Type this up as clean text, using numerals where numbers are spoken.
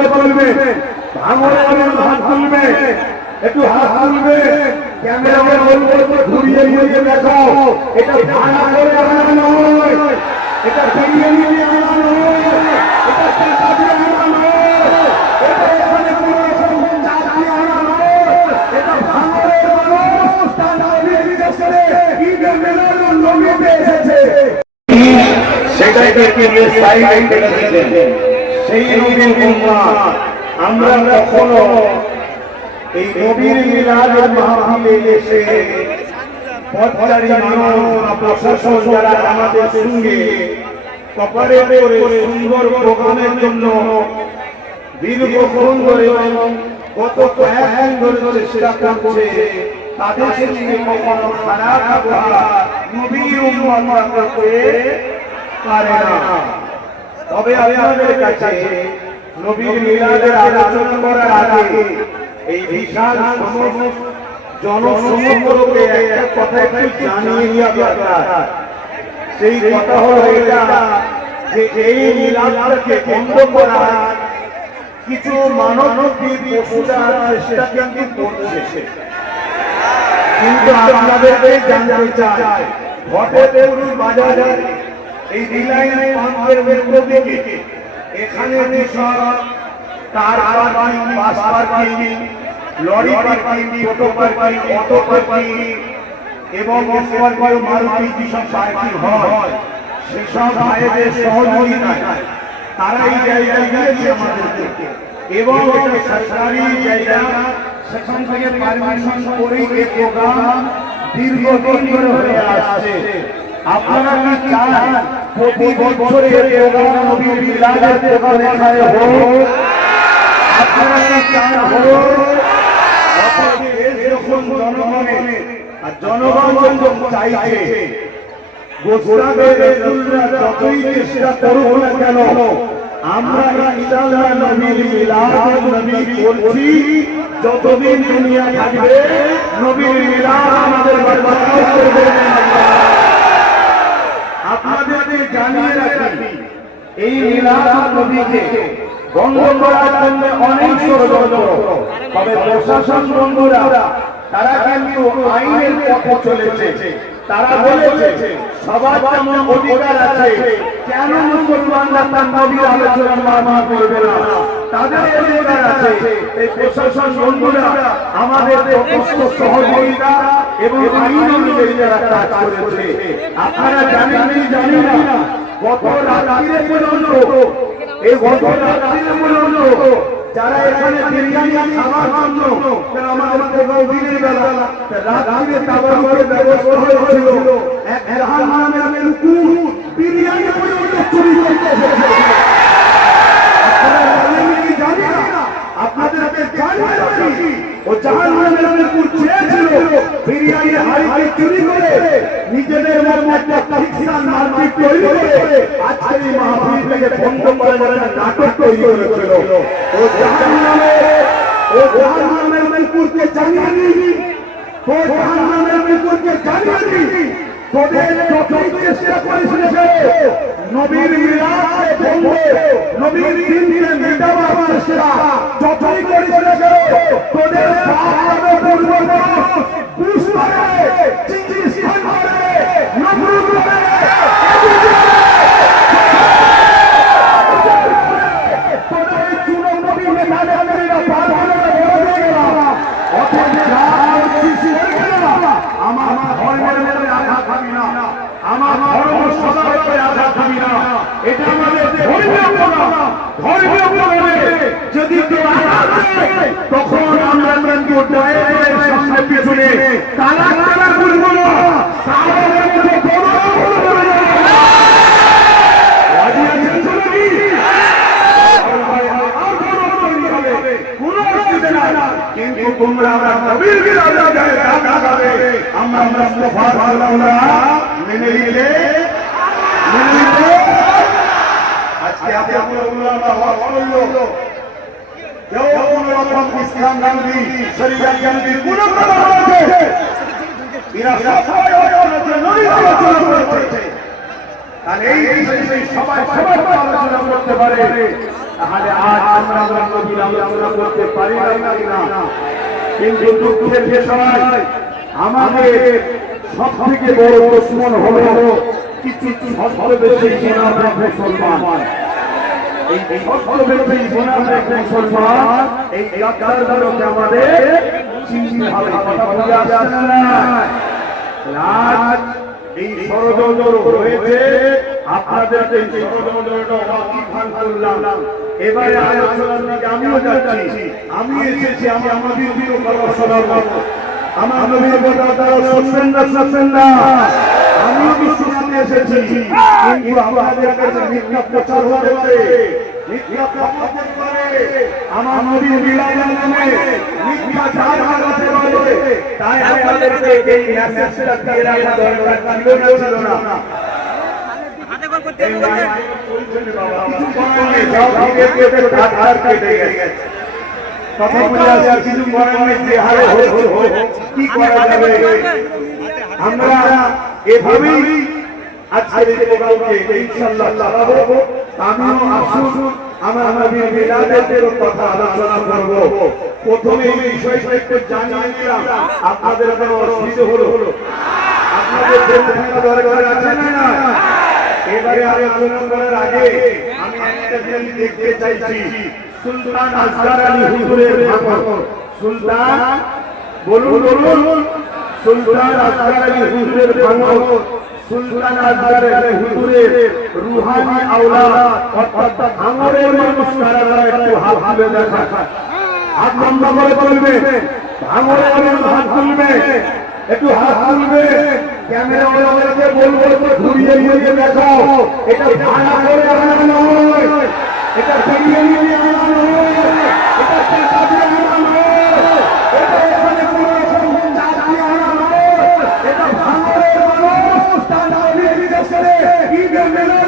করে তুলবে, ভাঙরে হাত তুলবে, একটু হাত তুলবে, ক্যামেরাম্যান বলবে ঘুরিয়ে ঘুরিয়ে দেখাও, এটা ভাঙা করে আনা নয়, এটা ফিরিয়ে নিয়ে আনা নয়, এটা টাকা দিয়ে আনা নয়, এটা এখানে কোনো রকম চাপ দিয়ে আনা নয়, এটা ভাঙরের মানুষ টাকা দিয়ে দিয়েছে, ঈদের মেলার নবীতে এসেছে, সেটাকে নিয়ে সাইড করে দিলেন। সেই নবীর উম্মত আমরা কখনো এই নবীর মিলাদের মাহফিলে এসে পথচারী মানুষ বা প্রশাসন যারা আমাদের সঙ্গে কপারে করে সুন্দর প্রোগ্রামের জন্য দীর্ঘক্ষণ ধরে গত কয়েকদিন ধরে চেষ্টা করছে, তাদের সঙ্গে কখনো খারাপ ব্যবহার নবীর উম্মত করতে পারে না। তবে আপনাদের কাছে নবীর মিলাদের আলোচনা করার আগে এই বিশাল জনসমগ্রকে একটা কথা একটু জানিয়ে দেওয়া দরকার। সেই কথা হলো এটা যে এই মিলাদকে বন্ধ করার কিছু মানবরূপী পশুরা চেষ্টা কিন্তু করছে, কিন্তু আপনাদেরকে জানতে চাই ঘটে বাজারে এই রিলায়েন্স পাম্পের দিকে এখানে সব car parking, bus parking, lorry parking, toto parking, auto parking এবং মারুতি যেসব পার্কিং হয় সেসব ভাইদের সহযোগিতায় তারা এই জায়গায় দিয়েছে আমাদেরকে এবং এটা সরকারি জায়গা, সেখান থেকে পারমিশন করে এই প্রোগ্রাম দীর্ঘদিন ধরে হয়ে আসছে। আপনারা কি চান প্রতি বছরে প্রোগ্রাম নবীর মিলাদের প্রোগ্রাম এখানে হোক? আপনারা কি চান হোক? যখন জনগণের আর জনগণ যখন চাইছে, গোস্তাবে রাসূলরা যতই চেষ্টা করুক না কেন আমরা ইনশাআল্লাহ নবীর মিলাদ নবী করছি, যতদিন দুনিয়া থাকবে নবীর মিলাদ আমাদের বরকত করবে। আপনাদেরকে জানিয়ে রাখি এই মিলাদ নবীকে বন্ধ করার জন্য অনেক ষড়যন্ত্র, তবে প্রশাসন বন্ধুরা তারা কিন্তু আইনের পথে চলেছে। তারা বলেছে সবার যেমন অধিকার আছে, কেন মুসলমানরা তার নবীর আলোচনা মানা করবে না? তাদের অধিকার আছে। এই প্রশাসন বন্ধুরা আমাদের যথেষ্ট সহযোগিতা এবং আইন অনুযায়ী যারা কাজ করেছে। আপনারা জানেন কি জানি না, গত রাত্রিরে পর্যন্ত যারা এখানে বিরিয়ানি খাবার জন্য আমাদের দিনের বেলা রাত্রিরে তাবারুকের ব্যবস্থা হয়েছিল, এক জাহান্নামে নামের কুকুর বিরিয়ানি পর্যন্ত চুরি করতে এসেছে। জানি না, আপনাদেরকে জানিয়ে রাখি ও জাহান্নামে নামের কুকুর চেয়েছিল বিরিয়ানি হাড়িকে চুরি করে নিজেদের মধ্যে একটা খ্রিস্টান মারপিট তৈরি করে আজকে এই মাহফিলটাকে বন্ধ করার নাটক তৈরি করেছিল। ও জাহান্নামের কুকুরকে জানিয়ে দিই, ও জাহান্নামের কুকুরকে জানিয়ে দিই, তোদের যতই চেষ্টা করেছিল নবীর মিলাদকে বন্ধ, নবীর দিনকে মেটাবার চেষ্টা যতই করেছিল, তোদের বাপ পূর্বপুরুষ ঘুষ মারে, চিকিৎস মারে, নমরুদ মারে, তোদের চুনো নবী মেধাদেরা পাগলেরা বলে গেলাম, অথচ আমার ধর্মের মধ্যে আঘাত খাবি না, আমার ধর্ম সদাচারে আঘাত খাবি না, এটা আমাদের ধর্মীয় প্রণাম। ধর্মীয় প্রণামে যদি কেউ আঘাত দেয় তখন আমরা কিন্তু সামনে পিছনে তালা তালা করবো না, সাহাবাদের মধ্যে কিন্তু তোমরা আমরা নবীর মিলাদে আমরা মুস্তাফার আমরা মেনে নিলে আজকে আপনারা বললো কেউ কোন রকম ইসলাম গান্ধী শরিয়ত গান্ধী কোন কথা বলছে, এরা সবাই আলোচনা করছে। তাহলে এই বিষয়ে সবাই আলোচনা করতে পারে, তাহলে আজ আমরা আলোচনা করতে পারি না, কিন্তু দুঃখের বিষয় আমাদের সব থেকে বড় দুশমন হলো কিছু ছদ্মবেশী গুণাবলী মুসলমান। এই ছদ্মবেশী গুণাবলী মুসলমান এই ডাক্তারগুলোকে আমাদের চিনতে হবে। কথা বলে আসছে না? আজ এই ষড়যন্ত্র হয়েছে, আপনাদেরকে এই ষড়যন্ত্রটা অতিক্রম করলাম। এবারে আলোচনার দিকে আমিও যাচ্ছি। আমি এসেছি আমার নবীর কথা শোনাবো। আমার নবীর কথা তারা শুনবেন না। আমিও কি শোনাতে এসেছি, কিন্তু আমাদের কাছে মিথ্যা প্রচার হতে পারে, মিথ্যা প্রচার হতে পারে, আমার নবীর মিলাদের নামে মিথ্যা চাল লাগাতে পারে। তাই আমাদেরকে এই মেসেজটা দিয়ে রাখা দরকার ছিল না। কথা বলে আসা কিছু করার নেই, যে হারে কি করা যাবে। আমরা এভাবেই আজকের এই প্রোগ্রামকে ইনশাআল্লাহ চালাবো। আমিও আসুন আমার নবীর মিলাদের কথা আলোচনা করব। প্রথমে এই বিষয়টা একটু জানিয়ে নিলাম, আপনাদের কোনো অসুবিধা হলো? আপনাদের দরকার আছে না? এবারে আলোচনা করার আগে আমি একটা জিনিস দেখতে চাইছি, সুলতান আসগার আলী হুজুরের ভাষণ। সুলতান বলুন, সুলতান আসগার আলী হুজুরের ভাষণ। সুলতান আসগার আলী হুজুরের রুহানি আওলাদ অর্থাৎ ভাঙড়ের মানুষ তারা একটু হাত তুলে দেখা, হাত বন্ধ করে বলবে, ভাঙড়ের মানুষ হাত তুলবে, একটু হাত তুলবে। ক্যামেরাওয়ালাকে বলবো ঘুরিয়ে ঘুরিয়ে দেখাও, এটা ভাড়া করে আনা নয়, এটা ফিরিয়ে নিয়ে আনা নয়, এটা টাকা দিয়ে আনা নয়, এটা এখানে কোনো রকম চাপ দিয়ে আনা নয়, এটা ভাঙড়ের মানুষ তারা বিদেশে ঈদে মেলা